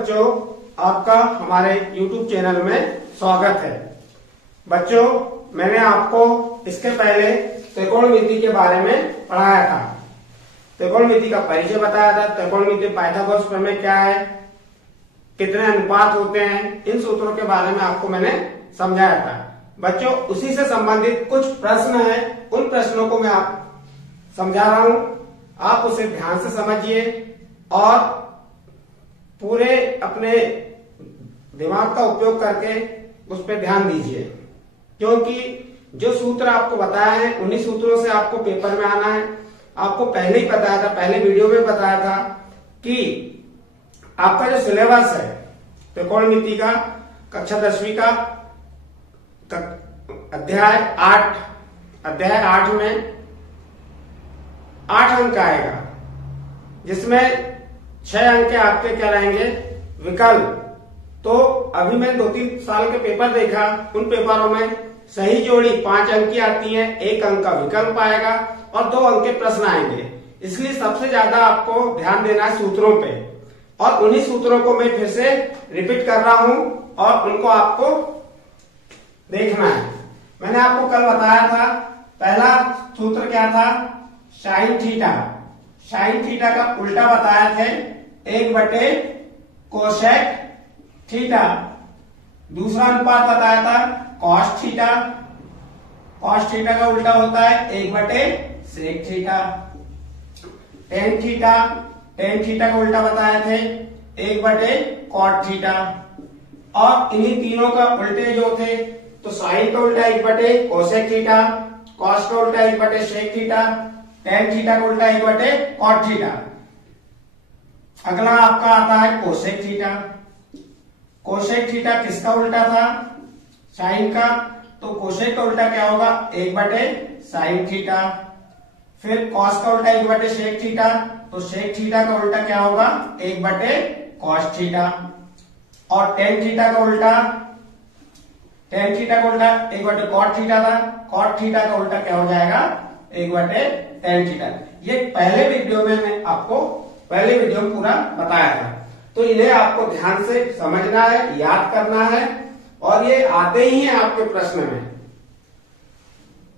बच्चों, आपका हमारे YouTube चैनल में स्वागत है। बच्चों, मैंने आपको इसके पहले त्रिकोणमिति के बारे में पढ़ाया था। त्रिकोणमिति का परिचय बताया था। त्रिकोणमिति पाइथागोरस प्रमेय क्या है, कितने अनुपात होते हैं, इन सूत्रों के बारे में आपको मैंने समझाया था। बच्चों, उसी से संबंधित कुछ प्रश्न हैं, उन प्रश्नों को मैं आप समझा रहा हूं। आप उसे ध्यान से समझिए और पूरे अपने दिमाग का उपयोग करके उस पर ध्यान दीजिए, क्योंकि जो सूत्र आपको बताया है उन्हीं सूत्रों से आपको पेपर में आना है। आपको पहले ही बताया था, पहले वीडियो में बताया था कि आपका जो सिलेबस है त्रिकोणमिति का कक्षा 10वीं का अध्याय 8 में 8 अंक आएगा, जिसमें 6 अंक आपके क्या रहेंगे, विकल्प। तो अभी मैंने 2-3 साल के पेपर देखा, उन पेपरों में सही जोड़ी 5 अंक की आती है, 1 अंक का विकल्प आएगा और 2 अंक के प्रश्न आएंगे। इसलिए सबसे ज्यादा आपको ध्यान देना है सूत्रों पे, और उन्हीं सूत्रों को मैं फिर से रिपीट कर रहा हूं और उनको आपको देखना है। मैंने आपको कल बताया था, पहला सूत्र क्या था, साइन थीटा। साइन थीटा का उल्टा बताया थे 1/कोसेक थीटा। दूसरा अनुपात बताया था कॉस थीटा। कॉस थीटा का उल्टा होता है 1/सेक थीटा। टेन थीटा, टेन थीटा का उल्टा बताए थे 1/कॉट थीटा। और इन्हीं तीनों का उल्टे जो थे, तो साइन का उल्टा 1/कोसेक थीटा, कॉस का उल्टा 1/सेक थीटा, टेन थीटा का उल्टा 1/कॉट थीटा। अगला आपका आता है कोसेक थीटा। कोसेक थीटा किसका उल्टा था, साइन का, तो कोसेक का उल्टा क्या होगा, 1/साइन थीटा। फिर कॉस का उल्टा 1/सेक थीटा, तो सेक थीटा का उल्टा क्या होगा, 1/कॉस थीटा। और टेन थीटा का उल्टा 1/कॉट थीटा था। कॉट थीटा का उल्टा क्या हो जाएगा, 1/टेन थीटा। ये पहले वीडियो में मैं आपको पहले वीडियो में पूरा बताया था, तो इन्हें आपको ध्यान से समझना है, याद करना है, और ये आते ही हैं आपके प्रश्न में।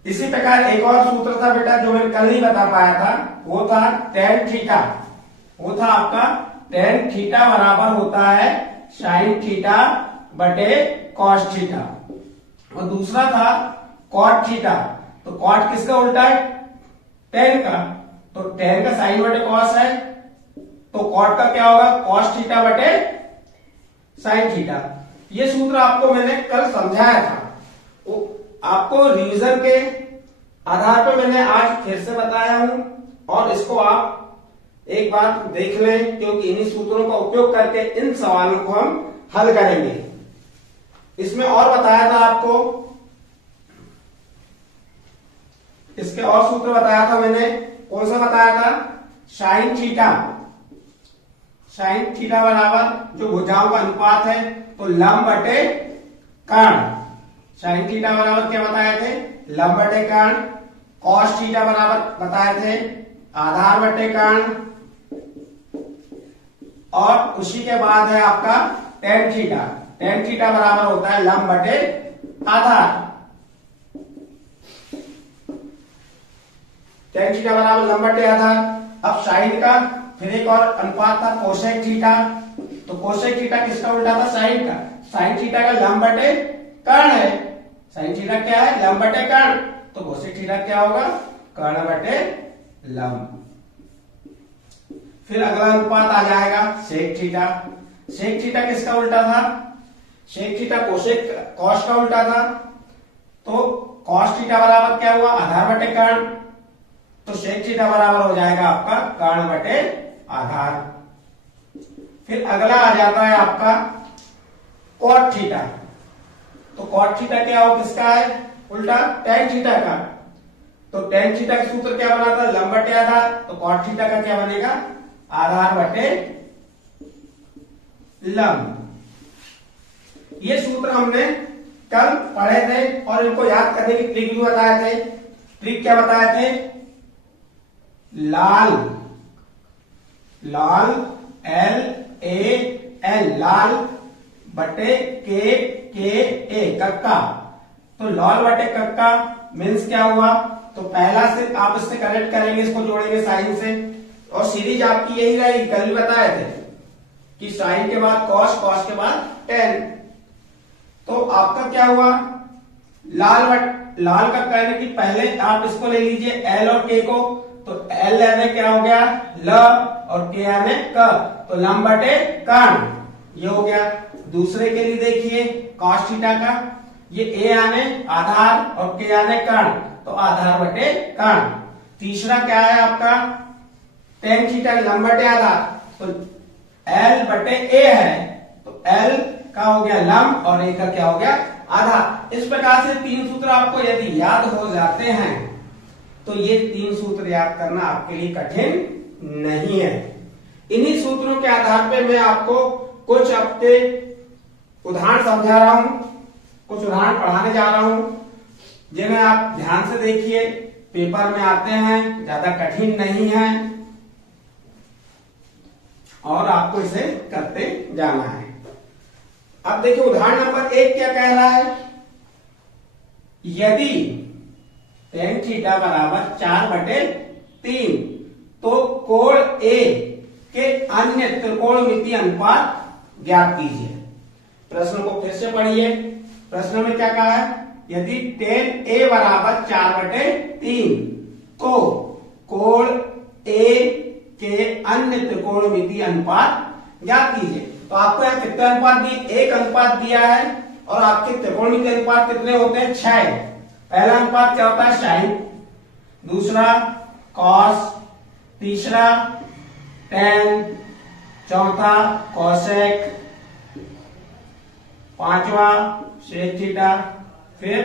इसी प्रकार एक और सूत्र था बेटा, जो मैंने कल नहीं बता पाया था, वो था टेन थीटा। वो था आपका टेन थीटा बराबर होता है साइन थीटा बटे कॉस थीटा। और दूसरा था कॉट थीटा। तो कॉट किसका उल्टा है, टेन का, तो टेन का साइन बटे कॉस है, तो कॉट का क्या होगा, कॉस थीटा बटे साइन थीटा। ये सूत्र आपको मैंने कल समझाया था, आपको रिवीजन के आधार पर मैंने आज फिर से बताया हूं, और इसको आप एक बार देख लें, क्योंकि इन्हीं सूत्रों का उपयोग करके इन सवालों को हम हल करेंगे। इसमें और बताया था आपको, इसके और सूत्र बताया था मैंने, कौन सा बताया था, साइन थीटा। साइन थीटा बराबर जो भुजाओं का अनुपात है, तो लंब बटे कर्ण। साइन थीटा बराबर क्या बताए थे, लंब बटे कर्ण। कॉस थीटा बराबर बताए थे आधार बटे कर्ण। और उसी के बाद है आपका टेन थीटा। टेन थीटा बराबर होता है लंब बटे आधार। टेन थीटा बराबर लंब बटे आधार। अब साइन का फिर एक और अनुपात था कोसेक थीटा। तो कोसेक थीटा किसका उल्टा था, साइन का। साइन थीटा का लंब बटे कर्ण है। साइन थीटा क्या है, लंब बटे कर्ण, तो कोसेक थीटा क्या होगा, कर्ण बटे लंब। फिर अगला अनुपात आ जाएगा सेक थीटा। सेक थीटा किसका उल्टा था, सेक थीटा कोसेक कॉस का उल्टा था, तो कॉस थीटा बराबर क्या हुआ, आधार बटे कर्ण, तो सेक थीटा बराबर हो जाएगा आपका कर्ण बटे आधार। फिर अगला आ जाता है आपका कॉट थीटा। तो कॉट थीटा क्या हो, किसका है, उल्टा टेन थीटा का। तो टेन थीटा का सूत्र क्या बना था, लंब बटे आधार, तो कॉट थीटा का क्या बनेगा, आधार बटे लंब। ये सूत्र हमने कल पढ़े थे, और इनको याद करने की ट्रिक भी बताए थे। ट्रिक क्या बताए थे, लाल, लाल LAL है लाल बटे के ए कक्का। तो लाल बटे कक्का मीन्स क्या हुआ, तो पहला से आप इससे कनेक्ट करेंगे, इसको जोड़ेंगे साइन से, और सीरीज आपकी यही रहेगी। कल भी बताए थे कि साइन के बाद कॉस, कॉस के बाद टेन। तो आपका क्या हुआ, लाल का कहने की पहले आप इसको ले लीजिए एल और के को, तो एल यानी क्या हो गया ल और के यानी क, तो लम बटे कर्ण, ये हो गया। दूसरे के लिए देखिए कॉस थीटा का, ये ए यानी आधार और के यानी कर्ण, तो आधार बटे कर्ण। तीसरा क्या है आपका टेन थीटा लम बटे आधार, तो एल बटे ए है, तो एल का हो गया लम और ए का क्या हो गया आधार। इस प्रकार से तीन सूत्र आपको यदि याद हो जाते हैं तो ये तीन सूत्र याद करना आपके लिए कठिन नहीं है। इन्हीं सूत्रों के आधार पे मैं आपको कुछ हफ्ते उदाहरण समझा रहा हूं, कुछ उदाहरण पढ़ाने जा रहा हूं, जिन्हें आप ध्यान से देखिए, पेपर में आते हैं, ज्यादा कठिन नहीं है और आपको इसे करते जाना है। अब देखिए उदाहरण नंबर 1 क्या कह रहा है, यदि टेन थीटा बराबर 4/3 तो कोण ए के अन्य त्रिकोणमितीय अनुपात ज्ञात कीजिए। प्रश्न को फिर से पढ़िए। प्रश्न में क्या कहा है, यदि टेन ए बराबर 4/3 तो कोण ए के अन्य त्रिकोणमितीय अनुपात ज्ञात कीजिए। तो आपको यहाँ कितने अनुपात दिए, एक अनुपात दिया है और आपके त्रिकोणमितीय अनुपात कितने होते हैं 6। पहला अनुपात क्या होता है साइन, दूसरा कॉस, तीसरा टेन, चौथा कोसेक, पांचवा सेक थीटा, फिर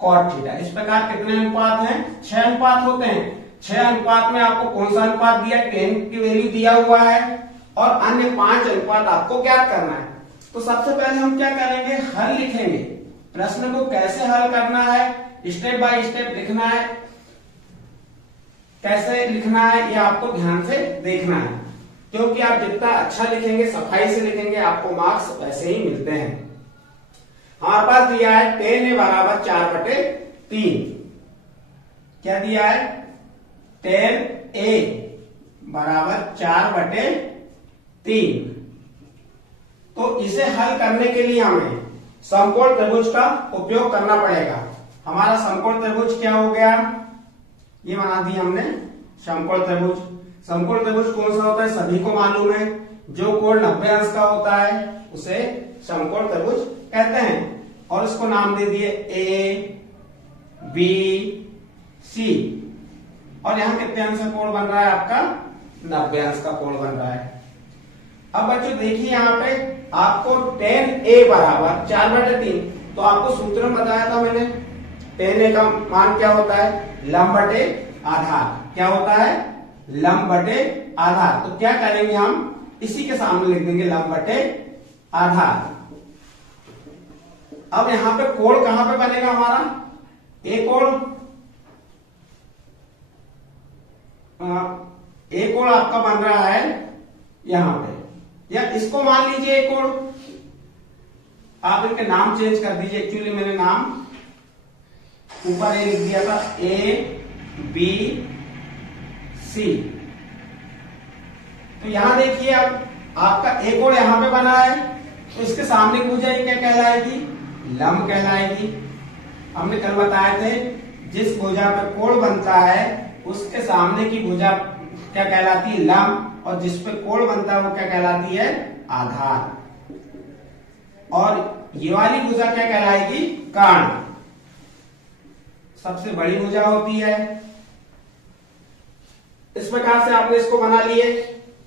कॉट थीटा। इस प्रकार कितने अनुपात हैं 6 अनुपात होते हैं। 6 अनुपात में आपको कौन सा अनुपात दिया, टेन की वैल्यू दिया हुआ है और अन्य 5 अनुपात आपको ज्ञात करना है। तो सबसे पहले हम क्या करेंगे, हल लिखेंगे। प्रश्न को कैसे हल करना है, स्टेप बाय स्टेप लिखना है, कैसे लिखना है ये आपको ध्यान से देखना है, क्योंकि आप जितना अच्छा लिखेंगे, सफाई से लिखेंगे, आपको मार्क्स वैसे ही मिलते हैं। हमारे पास दिया है टेन ए बराबर 4/3। क्या दिया है, टेन ए बराबर 4/3। तो इसे हल करने के लिए हमें समकोण त्रिभुज का उपयोग करना पड़ेगा। हमारा समकोण त्रिभुज क्या हो गया, ये बना दी हमने समकोण त्रिभुज। समकोण त्रिभुज कौन सा होता है सभी को मालूम है, जो कोण 90 अंश का होता है उसे समकोण त्रिभुज कहते हैं। और इसको नाम दे दिए ए बी सी। और यहां कितने अंश का कोण बन रहा है आपका 90 अंश का कोण बन रहा है। अब बच्चों देखिए यहाँ पे आपको टेन ए बराबर 4/3, तो आपको सूत्र में बताया था मैंने, टेन ए का मान क्या होता है लंब बटे आधार। क्या होता है लंब बटे आधार। तो क्या करेंगे हम, इसी के सामने लिख देंगे लंब बटे आधार। अब यहां पे कोण कहां पे बनेगा हमारा, एक कोण आपका बन रहा है यहां पे, या इसको मान लीजिए एक कोण, आप इनके नाम चेंज कर दीजिए। एक्चुअली मैंने नाम ऊपर ए लिख दिया था, ए बी सी। तो यहां देखिए अब आपका एक कोण यहां पे बना है, तो इसके सामने की भुजा क्या कहलाएगी, लंब कहलाएगी। हमने कल बताए थे जिस भुजा पे कोण बनता है उसके सामने की भुजा क्या कहलाती है लंब, और जिस पे कोण बनता है वो क्या कहलाती है आधार। और ये वाली भुजा क्या कहलाएगी कर्ण, सबसे बड़ी भुजा होती है। इस प्रकार से आपने इसको बना लिए।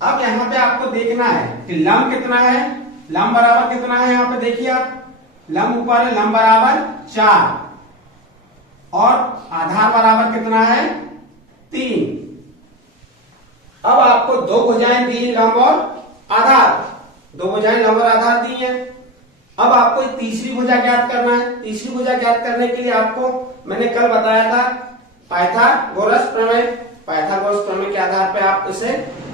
अब यहां पे आपको देखना है कि लंब कितना है, लंब बराबर कितना है, यहां पे देखिए आप लंब ऊपर है, लंब बराबर 4 और आधार बराबर कितना है 3। अब आपको दो भुजाएं दी लंब और आधार, दो भुजाएं लंब और आधार दी है। अब आपको तीसरी भुजा ज्ञात करना है। तीसरी भुजा ज्ञात करने के लिए आपको मैंने कल बताया था पाइथागोरस प्रमेय। पाइथागोरस प्रमेय के आधार पर आप इसे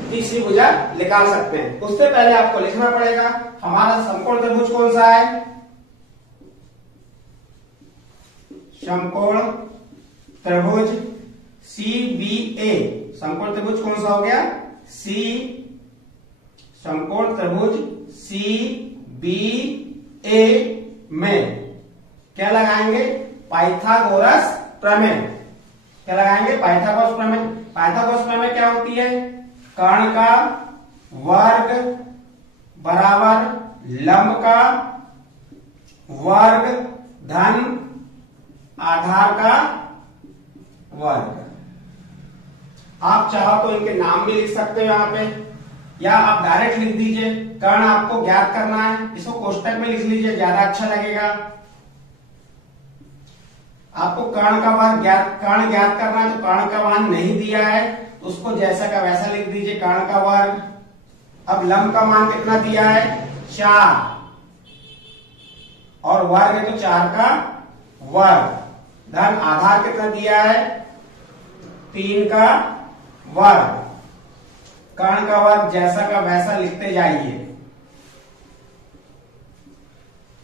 तीसरी भुजा निकाल सकते हैं। उससे पहले आपको लिखना पड़ेगा हमारा समकोण त्रिभुज कौन सा है। समकोण त्रिभुज CBA, समकोण त्रिभुज कौन सा हो गया समकोण त्रिभुज CBA में क्या लगाएंगे, पाइथागोरस प्रमेय। क्या लगाएंगे, पाइथागोरस प्रमेय। पाइथागोरस प्रमेय क्या होती है, कर्ण का वर्ग बराबर लंब का वर्ग धन आधार का वर्ग। आप चाहो तो इनके नाम भी लिख सकते हो यहाँ पे, या आप डायरेक्ट लिख दीजिए। कर्ण आपको ज्ञात करना है, इसको कोष्टक में लिख लीजिए, ज्यादा अच्छा लगेगा। आपको कर्ण का मान कर्ण ज्ञात करना है, तो कर्ण का मान नहीं दिया है तो उसको जैसा का वैसा लिख दीजिए, कर्ण का वर्ग। अब लंब का मान कितना दिया है 4, और वर्ग है तो 4 का वर्ग धन आधार कितना दिया है 3 का वर्ग। कर्ण का वर्ग जैसा का वैसा लिखते जाइए।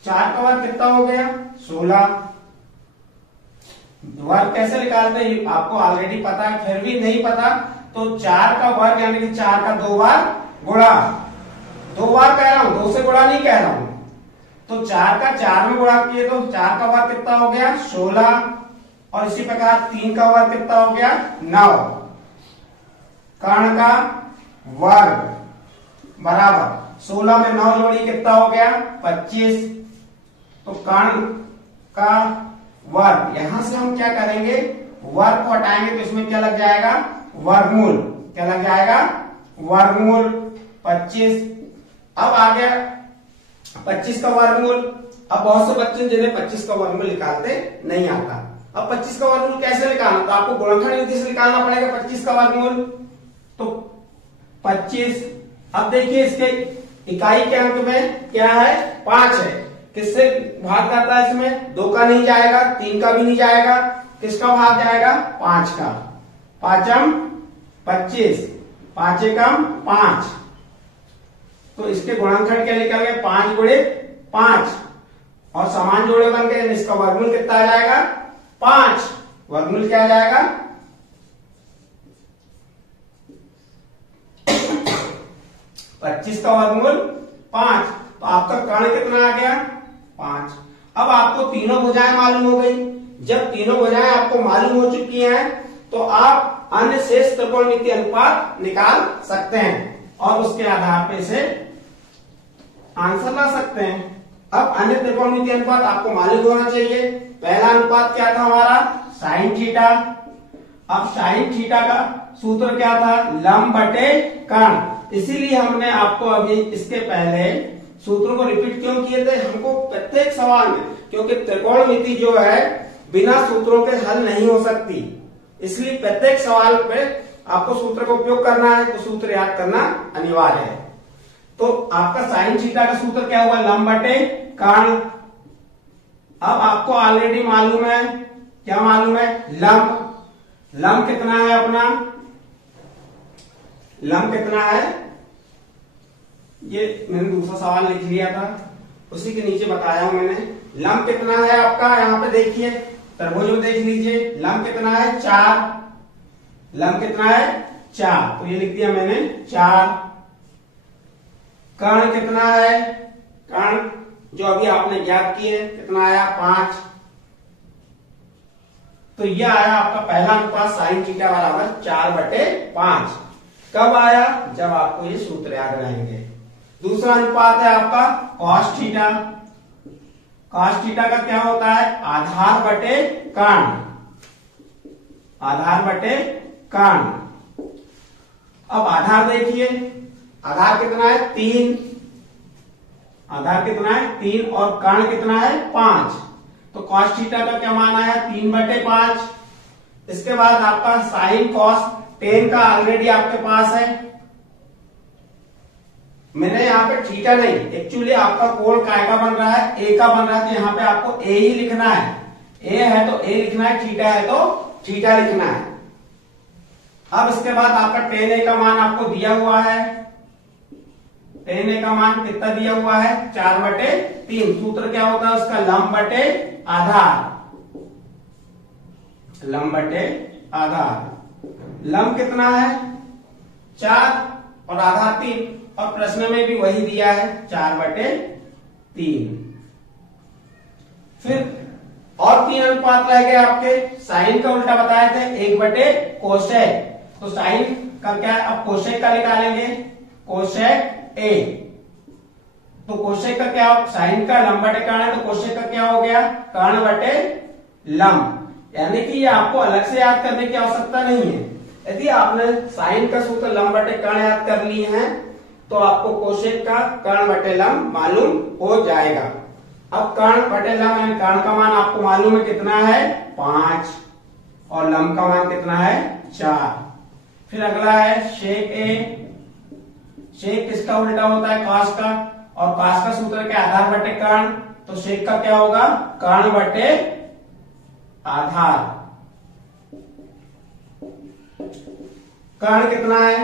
4 का वर्ग कितना हो गया 16। वर्ग कैसे निकालते हैं आपको ऑलरेडी पता है, फिर भी नहीं पता तो 4 का वर्ग यानी कि 4 का 2 बार गुणा। 2 बार कह रहा हूं, 2 से गुणा नहीं कह रहा हूं। तो 4 का 4 में गुणा किए तो 4 का वर्ग कितना हो गया 16, और इसी प्रकार 3 का वर्ग कितना हो गया 9। कर्ण का वर्ग बराबर 16 में 9 जोड़ी कितना हो गया 25। तो कर्ण का वर्ग, यहां से हम क्या करेंगे, वर्ग को हटाएंगे तो इसमें क्या लग जाएगा वर्गमूल। क्या लग जाएगा वर्गमूल 25। अब आ गया 25 का वर्गमूल। अब बहुत से बच्चे जिन्हें 25 का वर्गमूल निकालते नहीं आता। अब 25 का वर्गमूल कैसे निकालना, तो आपको गुणनखंड विधि से निकालना पड़ेगा 25 का वर्गमूल। तो 25, अब देखिए इसके इकाई के अंक में क्या है 5 है। किससे भाग करता है इसमें, 2 का नहीं जाएगा, 3 का भी नहीं जाएगा, किसका भाग जाएगा 5 का। 5m 25, 5 एकम 5। तो इसके गुणनखंड क्या निकल गए 5 गुणे 5, और समान जोड़े बन गए। इसका वर्गमूल कितना आ जाएगा 5। वर्गमूल क्या आ जाएगा 25 का वर्गमूल 5। तो आपका कर्ण कितना आ गया 5। अब आपको तीनों भुजाएं मालूम हो गई। जब तीनों भुजाएं आपको मालूम हो चुकी हैं तो आप अन्य शेष त्रिकोणमिति अनुपात निकाल सकते हैं और उसके आधार पे से आंसर ला सकते हैं। अब अन्य त्रिकोणमिति अनुपात आपको मालूम होना चाहिए। पहला अनुपात क्या था हमारा साइन थीटा। अब साइन थीटा का सूत्र क्या था लंब बटे कर्ण। इसीलिए हमने आपको अभी इसके पहले सूत्रों को रिपीट क्यों किए थे, हमको प्रत्येक सवाल में, क्योंकि त्रिकोणमिति जो है बिना सूत्रों के हल नहीं हो सकती, इसलिए प्रत्येक सवाल पे आपको सूत्र का उपयोग करना है, तो सूत्र याद करना अनिवार्य है। तो आपका साइन थीटा का सूत्र क्या हुआ लंब बटे कर्ण। अब आपको ऑलरेडी मालूम है, क्या मालूम है लंब कितना है अपना, लंब कितना है, ये मैंने दूसरा सवाल लिख लिया था उसी के नीचे बताया हूं मैंने। लंब कितना है आपका, यहां पे देखिए त्रिभुज में देख लीजिए, लंब कितना है 4। लंब कितना है 4, तो ये लिख दिया मैंने 4। कर्ण कितना है, कर्ण जो अभी आपने ज्ञात किए कितना आया 5। तो ये आया आपका पहला अनुपात साइन थीटा बराबर 4/5। कब आया, जब आपको ये सूत्र याद रहेंगे। दूसरा अनुपात है आपका कॉस थीटा। कॉस थीटा का क्या होता है आधार बटे कर्ण। आधार बटे कर्ण। अब आधार देखिए, आधार कितना है 3। आधार कितना है 3 और कर्ण कितना है 5। तो कॉस थीटा का क्या मान आया 3/5। इसके बाद आपका साइन कॉस टेन का ऑलरेडी आपके पास है। मैंने यहाँ पे थीटा नहीं, एक्चुअली आपका कोण काय का बन रहा है ए का बन रहा है, तो यहाँ पे आपको ए ही लिखना है। ए है तो ए लिखना है, थीटा है तो थीटा लिखना है। अब इसके बाद आपका tan a का मान आपको दिया हुआ है, tan a का मान कितना दिया हुआ है 4/3। सूत्र क्या होता है उसका, लंब बटे आधार, लंब बटे आधार। लंब कितना है 4 और आधार 3, और प्रश्न में भी वही दिया है 4/3। फिर और 3 अनुपात रह गए आपके। साइन का उल्टा बताए थे 1/कोशेक, तो साइन का क्या है, अब कोशेक का निकालेंगे, कोशेक a। तो कोशेक का क्या, साइन का लंब बटे कर्ण है, तो कोशेक का क्या हो गया, कर्ण बटे लंब। यानी कि ये आपको अलग से याद करने की आवश्यकता नहीं है। यदि आपने साइन का सूत्र लंब बटे कर्ण याद कर लिए हैं तो आपको कोशेक का कर्ण बटे लंब मालूम हो जाएगा। अब कर्ण बटे लंब यानी कर्ण का मान आपको मालूम है कितना है 5, और लंब का मान कितना है 4। फिर अगला है शेक ए। शेक किसका उल्टा होता है, कॉस का, और कॉस का सूत्र क्या, आधार बटे कर्ण, तो शेक का क्या होगा, कर्ण बटे आधार। कर्ण कितना है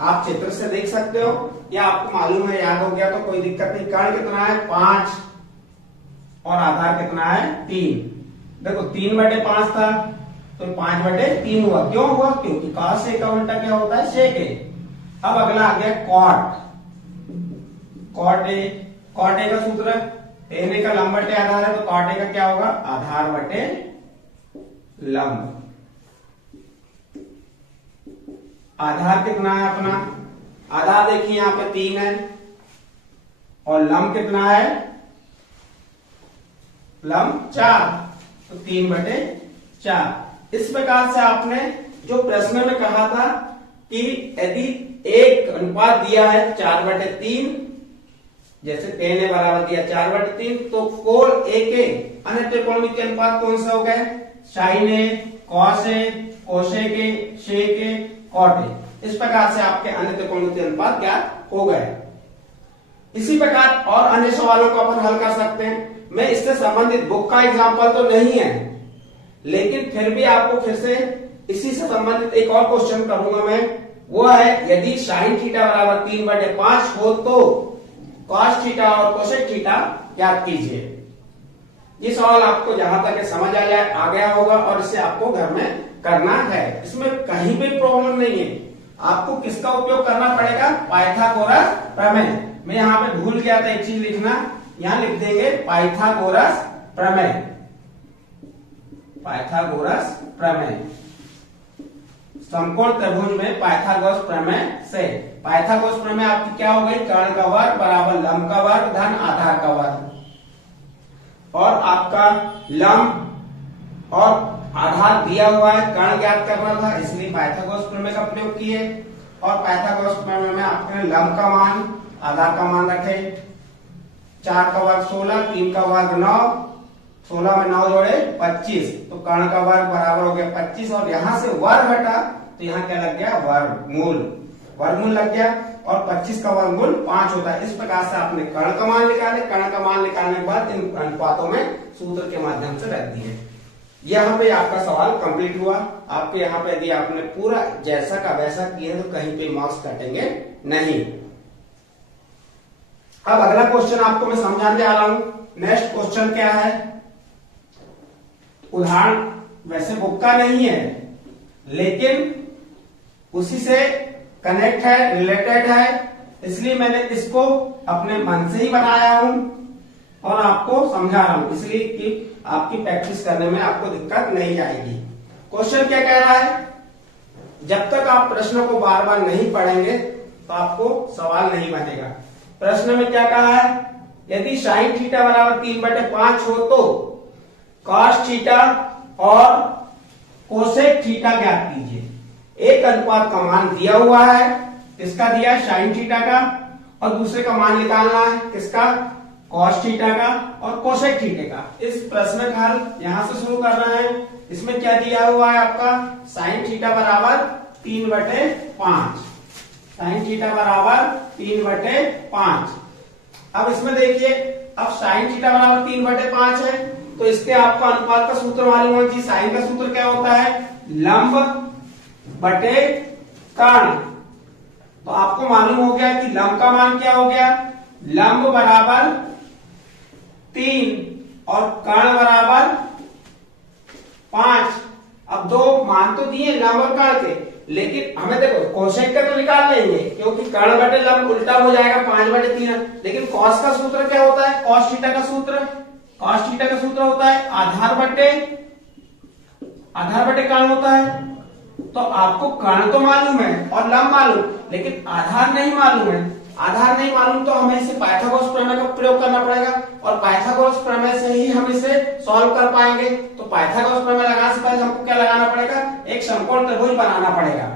आप चित्र से देख सकते हो, या आपको मालूम है, याद हो गया तो कोई दिक्कत नहीं। कर्ण कितना है 5 और आधार कितना है 3। देखो 3/5 था तो 5/3 हुआ। क्यों हुआ, क्योंकि कॉस ए का उल्टा क्या होता है शेक ए। अब अगला आ गया cot. Cot A, cot A का सूत्र tan a का लंब बटे आधार है, तो कॉट ए का क्या होगा, आधार बटे लंब। आधार कितना है अपना, आधार देखिए यहां पे 3 है, और लंब कितना है, लंब 4, तो 3/4। इस प्रकार से आपने जो प्रश्न में कहा था कि यदि एक अनुपात दिया है 4/3, जैसे tan a बराबर दिया 4/3, तो कोण a के अन्य त्रिकोणमितीय अनुपात कौन से हो गए, sine A, cos A, cosec A, sec A, cot A. इस प्रकार से आपके अन्य त्रिकोणमितीय अनुपात क्या हो गए। इसी प्रकार और अन्य सवालों को अपन हल कर सकते हैं। मैं इससे संबंधित बुक का एग्जाम्पल तो नहीं है, लेकिन फिर भी आपको फिर से इसी से संबंधित एक और क्वेश्चन करूंगा मैं। वो है यदि साइन थीटा बराबर 3/5 हो तो कॉस थीटा और कोसेक थीटा याद कीजिए। ये सवाल आपको जहां तक समझ आ गया होगा, और इसे आपको घर में करना है। इसमें कहीं भी प्रॉब्लम नहीं है। आपको किसका उपयोग करना पड़ेगा, पाइथागोरस प्रमेय। मैं यहाँ पे भूल गया था एक चीज लिखना, यहां लिख देंगे पाइथागोरस प्रमेय। पाइथागोरस प्रमेय, समकोण त्रिभुज में पाइथागोरस प्रमेय से। पाइथागोरस प्रमेय आपकी क्या हो गई, कर्ण का वर्ग बराबर लंब का वर्ग धन आधार का वर्ग। और आपका लंब और आधार दिया हुआ है, कर्ण ज्ञात करना था, इसलिए पाइथागोरस प्रमेय का प्रयोग किए। और पाइथागोरस प्रमेय में आपने लंब का मान आधार का मान रखे, 4 का वर्ग 16, 3 का वर्ग 9, 16 में 9 जोड़े 25, तो कर्ण का वर्ग बराबर हो गया 25। और यहां से वर्ग हटा तो यहाँ क्या लग गया, वर्गमूल, वर्गमूल लग गया। और 25 का वर्गमूल 5 होता है। इस प्रकार से आपने कर्ण का मान निकाले। कर्ण का मान निकालने के बाद इन अनुपातों में सूत्र के माध्यम से रख दिए। यहाँ पे आपका सवाल कंप्लीट हुआ। आपके यहाँ पे यदि आपने पूरा जैसा का वैसा किया तो कहीं पे मार्क्स कटेंगे नहीं। अब अगला क्वेश्चन आपको मैं समझाने आ रहा हूं। नेक्स्ट क्वेश्चन क्या है, उदाहरण वैसे बुक का नहीं है, लेकिन उसी से कनेक्ट है, रिलेटेड है, इसलिए मैंने इसको अपने मन से ही बनाया हूं और आपको समझा रहा हूं, इसलिए कि आपकी प्रैक्टिस करने में आपको दिक्कत नहीं आएगी। क्वेश्चन क्या कह रहा है, जब तक आप प्रश्न को बार बार नहीं पढ़ेंगे तो आपको सवाल नहीं बनेगा। प्रश्न में क्या कहा है, यदि साइन थीटा बराबर 3/5 हो तो कॉस थीटा और कोसेक थीटा ज्ञात कीजिए। एक अनुपात का मान दिया हुआ है, किसका दिया है, साइन थीटा का, और दूसरे का मान निकालना है, किसका, कॉस थीटा का और कोसेक थीटा का। इस प्रश्न का हल यहां से शुरू कर रहे हैं। इसमें क्या दिया हुआ है आपका, साइन थीटा बराबर 3/5, साइन थीटा बराबर 3/5। अब इसमें देखिए, अब साइन थीटा बराबर 3/5 है तो इसके आपका अनुपात का सूत्र मालूम होना चाहिए। साइन का सूत्र क्या होता है, लंब बटे कर्ण। तो आपको मालूम हो गया कि लंब का मान क्या हो गया, लंब बराबर 3 और कर्ण बराबर 5। अब दो मान तो दिए लंब और कर्ण के, लेकिन हमें देखो कोशेक का तो निकाल लेंगे क्योंकि कर्ण बटे लंब उल्टा हो जाएगा 5/3। लेकिन कॉस का सूत्र क्या होता है, कॉस थीटा का सूत्र होता है आधार बटे कर्ण होता है। तो आपको कर्ण तो मालूम है और लंब मालूम, लेकिन आधार नहीं मालूम है। आधार नहीं मालूम तो हमें इसे पाइथागोरस प्रमेय का प्रयोग करना पड़ेगा और पाइथागोरस प्रमेय से ही हम इसे सॉल्व कर पाएंगे। तो पाइथागोरस प्रमेय लगाने से पहले हमको क्या लगाना पड़ेगा, एक समकोण त्रिभुज बनाना पड़ेगा।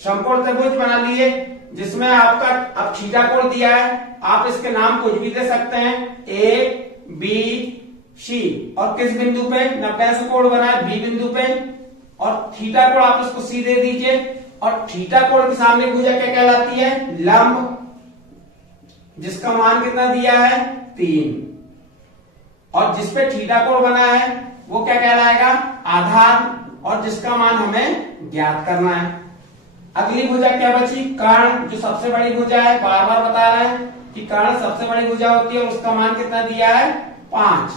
समकोण त्रिभुज बना लिए जिसमें आपका अब थीटा कोण दिया है, आप इसके नाम कुछ भी दे सकते हैं, ए बी सी, और किस बिंदु पे 90 से कोण बना है, बी बिंदु पे, और थीटा कोण आप इसको सी दे दीजिए। और थीटा कोण के सामने भुजा क्या कहलाती है, लंब, जिसका मान कितना दिया है 3, और जिसपे थीटा कोण बना है वो क्या कहलाएगा, आधार, और जिसका मान हमें ज्ञात करना है। अगली भुजा क्या बची, कर्ण, जो सबसे बड़ी भुजा है। बार बार बता रहे हैं कि कर्ण सबसे बड़ी भुजा होती है और उसका मान कितना दिया है 5।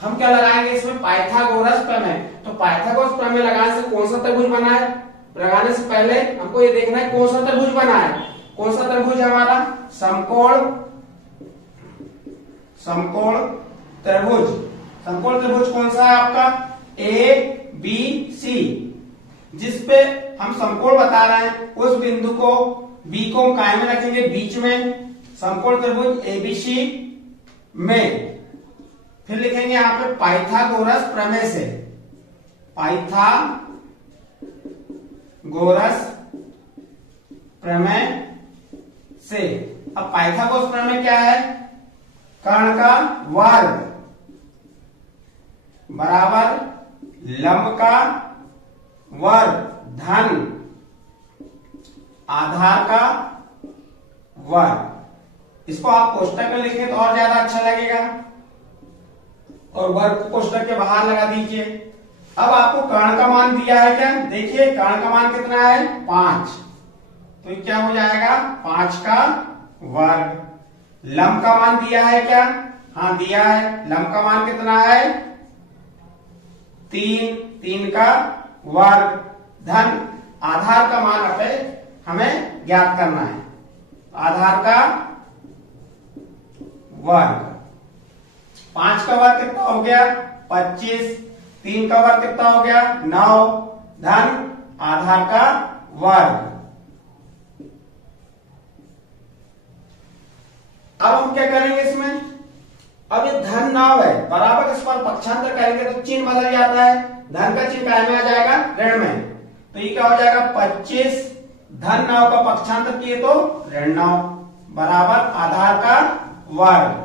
हम क्या लगाएंगे इसमें, पाइथागोरस प्रमेय। तो पाइथागोरस प्रमेय लगाने से कौन सा त्रिभुज बना है, लगाने से पहले हमको ये देखना है कौन सा त्रिभुज बना है। कौन सा त्रिभुज है हमारा, समकोण त्रिभुज। समकोण त्रिभुज कौन सा है आपका, ए बी सी, जिसपे हम समकोण बता रहे हैं उस बिंदु को, बी को काय में रखेंगे, बीच में, समकोण त्रिभुज एबीसी में। फिर लिखेंगे यहां पे पाइथागोरस प्रमेय से, पाइथागोरस प्रमेय से। अब पाइथागोरस प्रमेय क्या है, कर्ण का वर्ग बराबर लंब का वर्ग धन आधार का वर्ग। इसको आप कोष्टक में लिखें तो और ज्यादा अच्छा लगेगा, और वर्ग को कोष्टक के बाहर लगा दीजिए। अब आपको कर्ण का मान दिया है क्या, देखिए कर्ण का मान कितना है 5, तो ये क्या हो जाएगा 5 का वर्ग। लंब का मान दिया है क्या, हाँ दिया है, लंब का मान कितना है 3 का वर्ग धन आधार का मान हमें ज्ञात करना है, आधार का वर्ग। 5 का वर्ग कितना हो गया 25, 3 का वर्ग कितना हो गया 9 धन आधार का वर्ग। अब हम क्या करेंगे इसमें, अब ये धन 9 है, बराबर इस पर पक्षांतर करेंगे तो चिन्ह बदल जाता है, धन का चिन्ह काय में आ जाएगा, ऋण में। तो ये क्या हो जाएगा 25 धन 9 का पक्षांतर किए तो ऋण 9 बराबर आधार का वर्ग।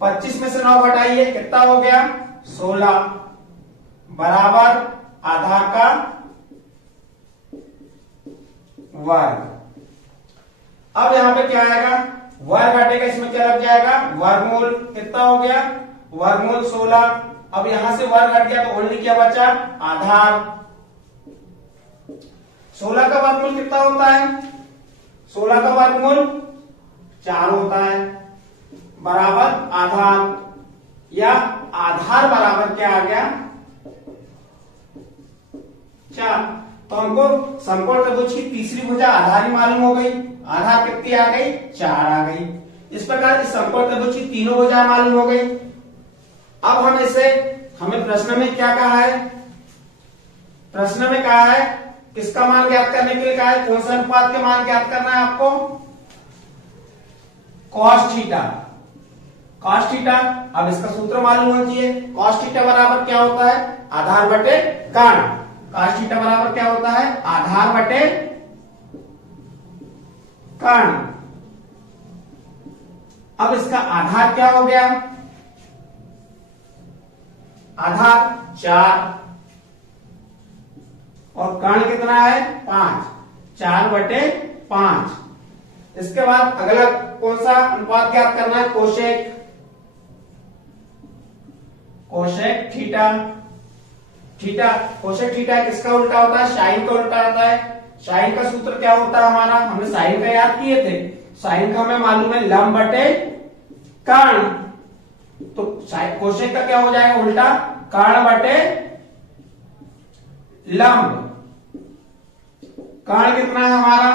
25 में से 9 घटाइए कितना हो गया 16 बराबर आधार का वर्ग। अब यहां पे क्या आएगा, वर्ग घटेगा, इसमें क्या लग जाएगा वर्गमूल, कितना हो गया वर्गमूल 16। अब यहां से वर्ग हट गया तो ओनली क्या बचा आधार। 16 का वर्गमूल कितना होता है, 16 का वर्गमूल 4 होता है बराबर आधार, या आधार बराबर क्या आ गया 4। तो हमको समकोण त्रिभुज की तीसरी भुजा आधार ही मालूम हो गई, आधार कितनी आ गई 4 आ गई। इस प्रकार इस समकोण त्रिभुज की तीनों भुजा मालूम हो गई। अब हम इसे, हमें प्रश्न में क्या कहा है, प्रश्न में कहा है किसका मान ज्ञात करने के लिए कहा है, कौन से अनुपात के मान ज्ञात करना है आपको, कॉस थीटा। कॉस थीटा, अब इसका सूत्र मालूम होना चाहिए, कॉस थीटा बराबर क्या होता है आधार बटे कर्ण। कॉस थीटा बराबर क्या होता है आधार बटे कर्ण। अब इसका आधार क्या हो गया, आधार 4 और कर्ण कितना है 5, 4/5। इसके बाद अगला कौन सा अनुपात ज्ञात करना है, cosec theta. Theta, cosec theta किसका उल्टा होता है? साइन का उल्टा होता है। साइन का सूत्र क्या होता है हमारा? हमने साइन का याद किए थे। साइन का हमें मालूम है लंब बटे कर्ण, तो कोसेक का क्या हो जाएगा उल्टा? कर्ण बटे लंब। कर्ण कितना है हमारा?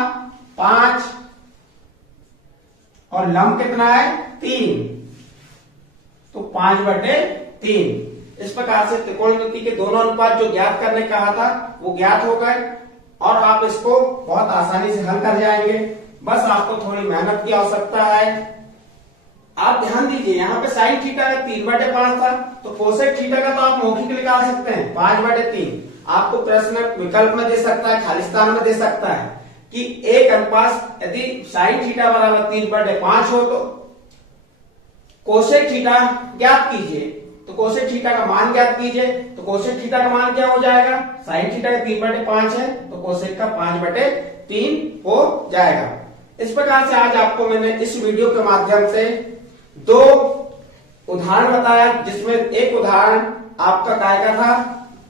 5 और लंब कितना है? 3, तो 5/3। इस प्रकार से त्रिकोणमिति के दोनों अनुपात जो ज्ञात करने कहा था वो ज्ञात हो गए और आप इसको बहुत आसानी से हल कर जाएंगे। बस आपको थोड़ी मेहनत की आवश्यकता है। आप ध्यान दीजिए, यहाँ पे साइन थीटा का 3/5 था, तो कोसेक थीटा का तो आप मौखिक निकाल सकते हैं 5/3। आपको प्रश्न विकल्प में दे सकता है, खाली स्थान में दे सकता है कि एक अनुपात यदि साइन थीटा बराबर 3/5 हो तो कोसेक थीटा ज्ञात कीजिए। तो कोसेक थीटा का मान ज्ञात कीजिए, तो कोसेक थीटा का मान क्या हो जाएगा? साइन थीटा का 3/5 है तो कोसेक का 5/3 हो जाएगा। इस प्रकार से आज आपको मैंने इस वीडियो के माध्यम से 2 उदाहरण बताया, जिसमें एक उदाहरण आपका काय का था,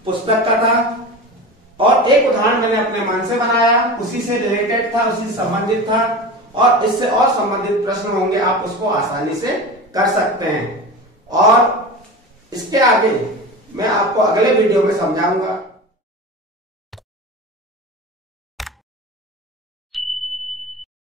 पुस्तक का था, और एक उदाहरण मैंने अपने मन से बनाया, उसी से रिलेटेड था, उसी से संबंधित था, और इससे और संबंधित प्रश्न होंगे आप उसको आसानी से कर सकते हैं। और इसके आगे मैं आपको अगले वीडियो में समझाऊंगा।